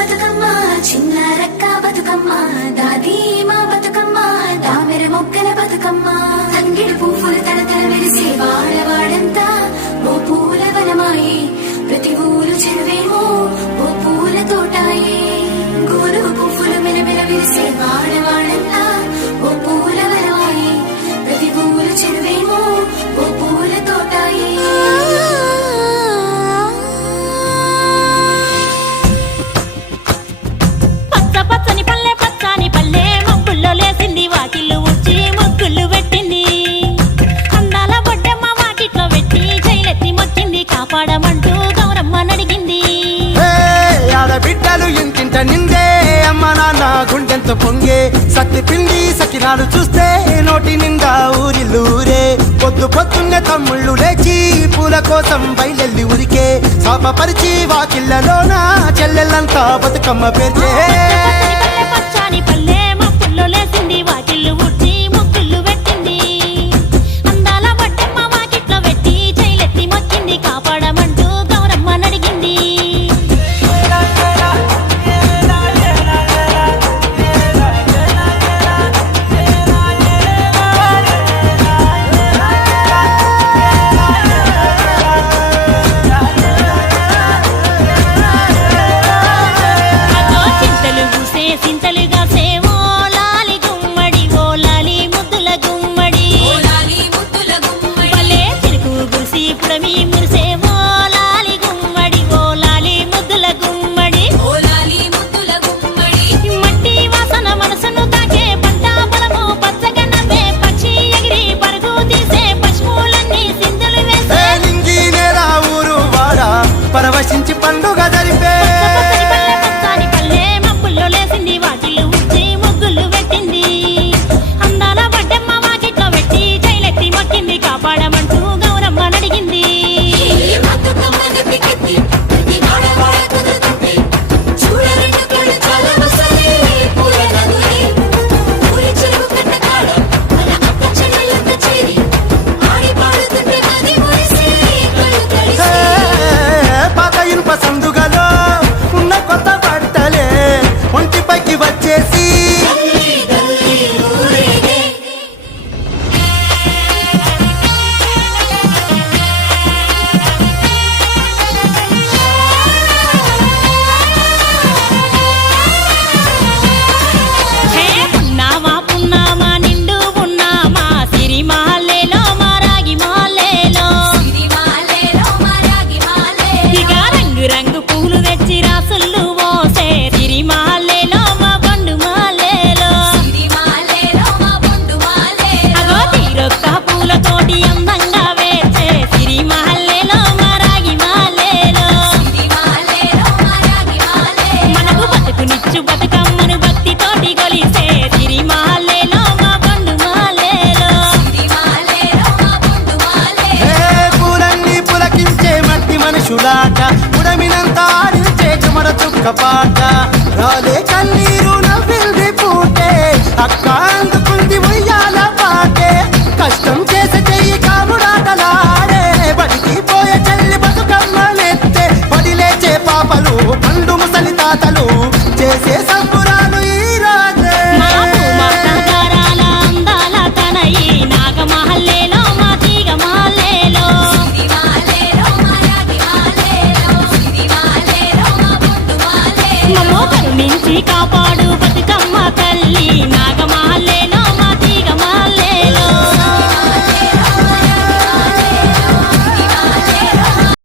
బతుకమ్మ చిన్న రక్క బతుకమ్మ దాది మా బతుకమ్మ దామెర మొక్కల బతుకమ్మ తంగిడి పువ్వులు తడతల వెలిసే వాడవాడంతా ఓ పూల వనమాయే ప్రతి ఊరు చెరువేమో ఓ పూల తోటాయే గోరు పువ్వులు మెలమెల వెలిసే వాడవాడంతా ఓ పూల వనమాయే ప్రతి ఊరు చెరువేమో ఓ పూల తోటాయే పచ్చని పల్లె పచ్చని పల్లె మబ్బుల్లో లేసింది వాకిళ్ళు ఉచ్చి ముగ్గులు పెట్టింది అందాల బొడ్డమ్మ వాకిట్లో పెట్టి జైలెత్తి మొక్కింది కాపాడమంటూ గౌరమ్మ నడిగింది ఆడబిడ్డలు ఇంటింట నిందే అమ్మ నాన్న గుండెంత పొంగే సత్తి పిండి సకినాలు చూస్తే నోటి నిండా ఊరిల్లూరే పొద్దు పొద్దున్నే తమ్ముళ్ళు లేచి పూల కోసం బయలెల్లి ఉరికే శాపపరిచి వాకిళ్ళలోన చెల్లెళ్ళంతా బతుకమ్మ పేర్చే పచ్చని పల్లె మబ్బుల్లో లేసింది వాకిళ్ళు ఉచ్చి ముగ్గులు పెట్టింది అందాల బొడ్డమ్మ వాకిట్లో పెట్టి జైలెత్తి మొక్కింది కాపాడమంటూ గౌరమ్మ నడిగింది సింతలుగా సేవో లాలి గుమ్మడి ఓ లాలి ముద్దుల గుమ్మడి భలే చిరుకు గురిసి పుడమి మురిసేవో లాలి గుమ్మడి ఓ లాలి ముద్దుల గుమ్మడి మట్టి వాసన మనసును తాకే పంట పొలము పచ్చగా నవ్వే పక్షి ఎగిరి పరుగు తీసే పశువులన్నీ సింధులు వేసే నింగినేరా ఊరు వాడ పరవశించి పండుగ జరిపే పచ్చని పల్లె మబ్బుల్లో లేసింది వాకిళ్ళు ఉచ్చి ముగ్గులు పెట్టింది అందాల బొడ్డమ్మ వాకిట్లో పెట్టి జైలెత్తి మొక్కింది కాపాడమంటూ గౌరమ్మ నడిగింది పాత ఇనుప సందుగలో ఉన్న కొత్త బట్టలే ఒంటిపైకి వచ్చేసి హే పున్నామా పున్నామా నిండు పున్నామా సిరిమాలేలో మా రాగి మాలేలో ఇక రంగు రంగు పూలు తెచ్చి రాసులు పోసే సిరిమాలేలో మా బండు మాలేలో అగో తీరొక్క పూలతోటి అందంగా వేసే సిరిమాలేలో మా రాగి మాలేలో మనకు బతుకునిచ్చు బతుకమ్మను భక్తితోటి కొలిసే సిరిమాలేలో మా బండు మాలేలో పూలన్నీ పులకించే మట్టి మనుషులాట ఉడమినంత ఆడించే చెమర చుక్క పాట